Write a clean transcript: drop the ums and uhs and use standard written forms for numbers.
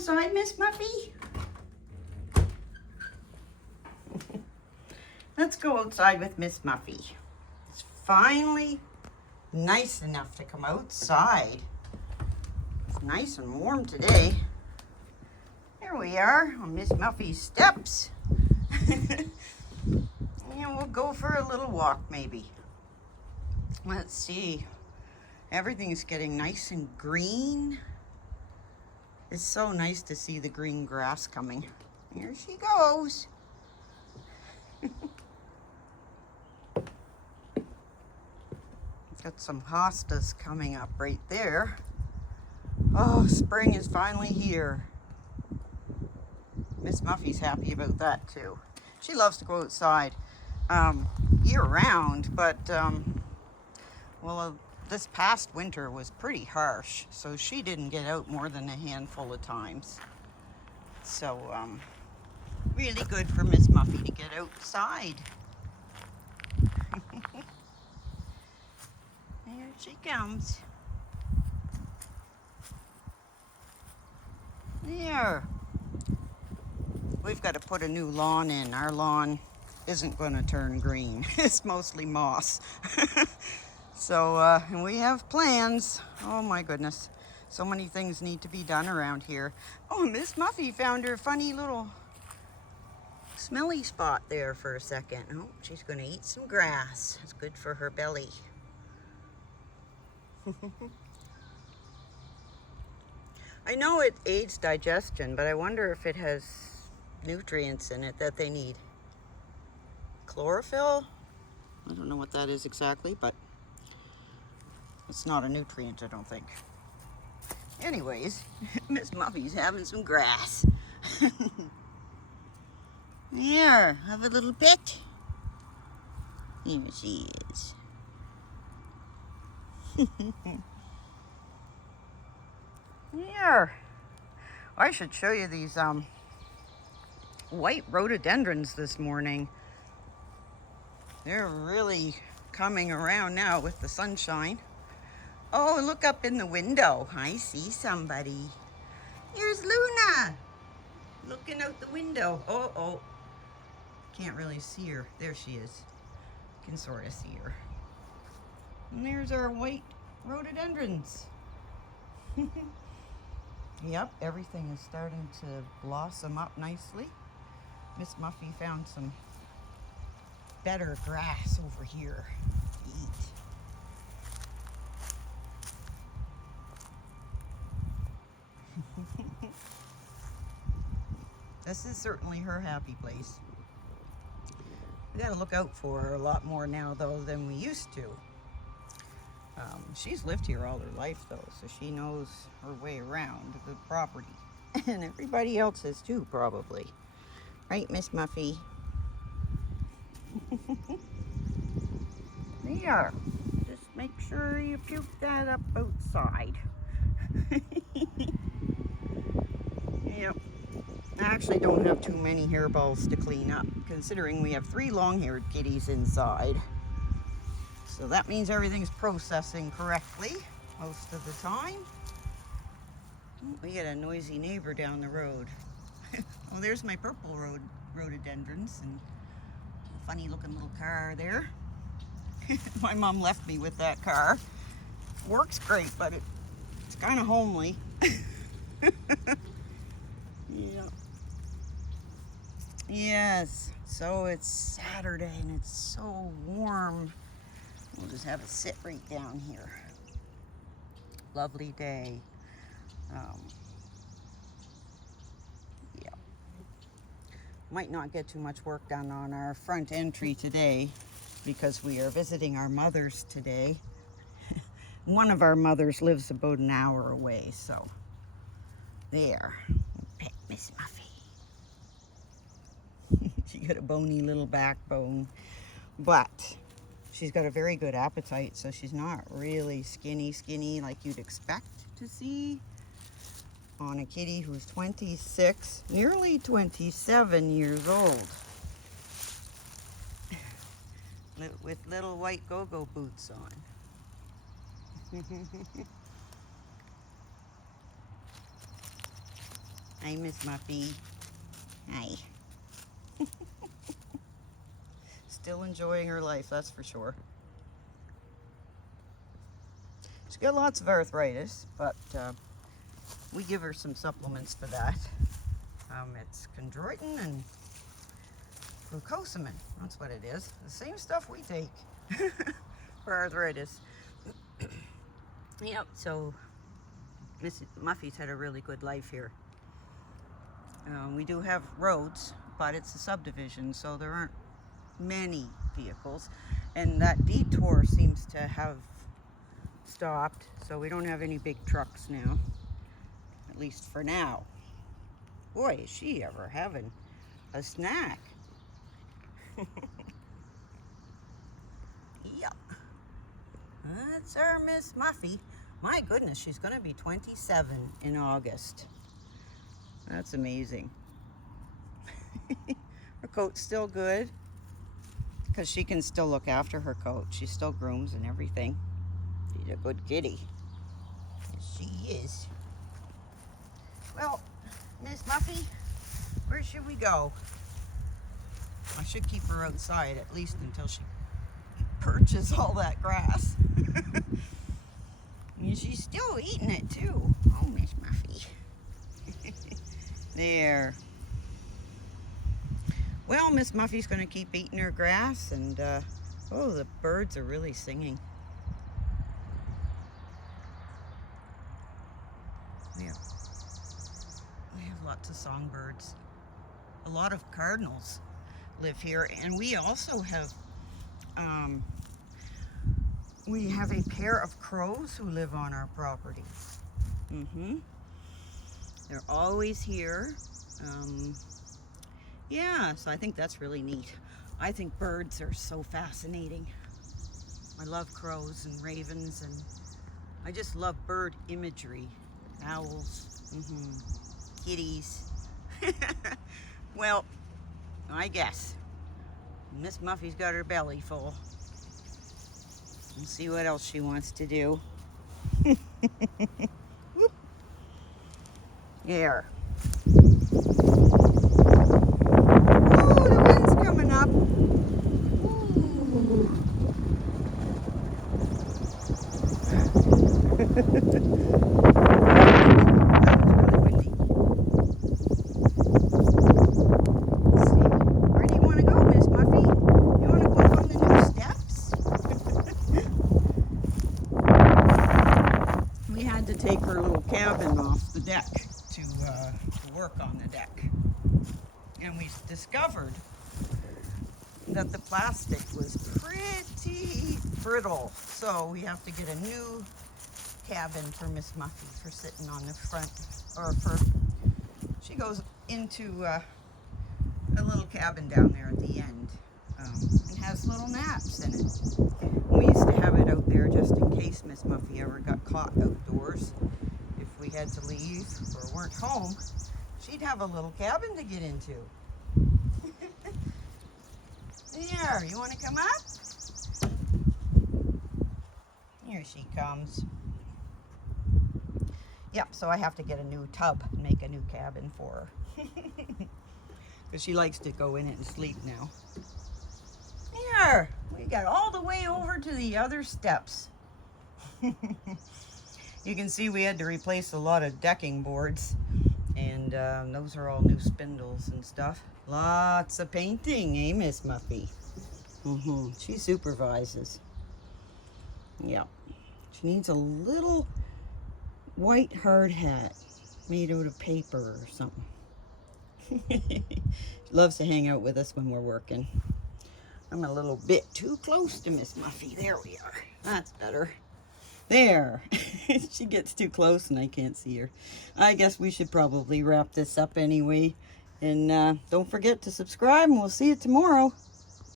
outside, Miss Muffy? Let's go outside with Miss Muffy. It's finally nice enough to come outside. It's nice and warm today. Here we are on Miss Muffy's steps. And we'll go for a little walk maybe. Let's see. Everything's getting nice and green. It's so nice to see the green grass coming. Here she goes. Got some hostas coming up right there. Oh, spring is finally here. Miss Muffy's happy about that too. She loves to go outside year round, but this past winter was pretty harsh, so she didn't get out more than a handful of times. So really good for Miss Muffy to get outside. Here she comes. There. We've got to put a new lawn in. Our lawn isn't going to turn green. It's mostly moss. So, and we have plans. Oh my goodness. So many things need to be done around here. Oh, Miss Muffy found her funny little smelly spot there for a second. Oh, she's going to eat some grass. It's good for her belly. I know it aids digestion, but I wonder if it has nutrients in it that they need. Chlorophyll? I don't know what that is exactly, but it's not a nutrient, I don't think. Anyways, Miss Muffy's having some grass. Here, have a little bit. Here she is. Here. I should show you these white rhododendrons this morning. They're really coming around now with the sunshine. Oh, look up in the window. I see somebody. Here's Luna. Looking out the window. Oh. Can't really see her. There she is. Can sort of see her. And there's our white rhododendrons. Yep, everything is starting to blossom up nicely. Miss Muffy found some better grass over here to eat. This is certainly her happy place. We gotta look out for her a lot more now though than we used to. She's lived here all her life though, so she knows her way around the property. And everybody else has too, probably. Right, Miss Muffy? There. Just make sure you puke that up outside. Yep. I actually don't have too many hairballs to clean up, considering we have 3 long-haired kitties inside. So that means everything's processing correctly most of the time. We got a noisy neighbor down the road. Oh, there's my purple rhododendrons and a funny looking little car there. My mom left me with that car. Works great, but it's kind of homely. Yeah. Yes, so it's Saturday and it's so warm. We'll just have it sit right down here. Lovely day. Yeah. Might not get too much work done on our front entry today because we are visiting our mothers today. One of our mothers lives about an hour away, so there. Pet Miss Muffy. She got a bony little backbone, but she's got a very good appetite, so she's not really skinny like you'd expect to see on a kitty who's 26, nearly 27 years old. With little white go-go boots on. Hi, Miss Muffy. Hi. Still enjoying her life, that's for sure. She's got lots of arthritis, but we give her some supplements for that. It's chondroitin and glucosamine. That's what it is. The same stuff we take for arthritis. Yep, so Miss Muffy's had a really good life here. We do have roads, but it's a subdivision, so there aren't many vehicles. And that detour seems to have stopped, so we don't have any big trucks now, at least for now. Boy, is she ever having a snack. Yep. That's our Miss Muffy. My goodness, she's going to be 27 in August. That's amazing. Her coat's still good because she can still look after her coat. She still grooms and everything. She's a good kitty. Yes, she is. Well, Miss Muffy, where should we go? I should keep her outside at least until she purges all that grass. And she's still eating it too. Oh, Miss Muffy. There. Well, Miss Muffy's going to keep eating her grass, and oh, the birds are really singing. We have lots of songbirds. A lot of cardinals live here, and we also have a pair of crows who live on our property. They're always here. Yeah, so I think that's really neat. I think birds are so fascinating. I love crows and ravens, and I just love bird imagery. Owls, kitties. Well, I guess Miss Muffy's got her belly full. We'll see what else she wants to do. Whoop. There. Oh, the wind's coming up. Take her little cabin off the deck to work on the deck, and we discovered that the plastic was pretty brittle, so we have to get a new cabin for Miss Muffy for sitting on the front, or for she goes into a little cabin down there at the end, and has little naps in it. We used to have it out there just in case Miss Muffy ever got caught outdoors. If we had to leave or weren't home, she'd have a little cabin to get into. There, you want to come up? Here she comes. Yep, so I have to get a new tub and make a new cabin for her. Because she likes to go in it and sleep now. There, we got all the way over to the other steps. You can see we had to replace a lot of decking boards, and those are all new spindles and stuff. Lots of painting, eh, Miss Muffy? She supervises. Yeah. She needs a little white hard hat made out of paper or something. She loves to hang out with us when we're working. I'm a little bit too close to Miss Muffy. There we are. That's better. There. She gets too close and I can't see her. I guess we should probably wrap this up anyway. And don't forget to subscribe, and we'll see you tomorrow.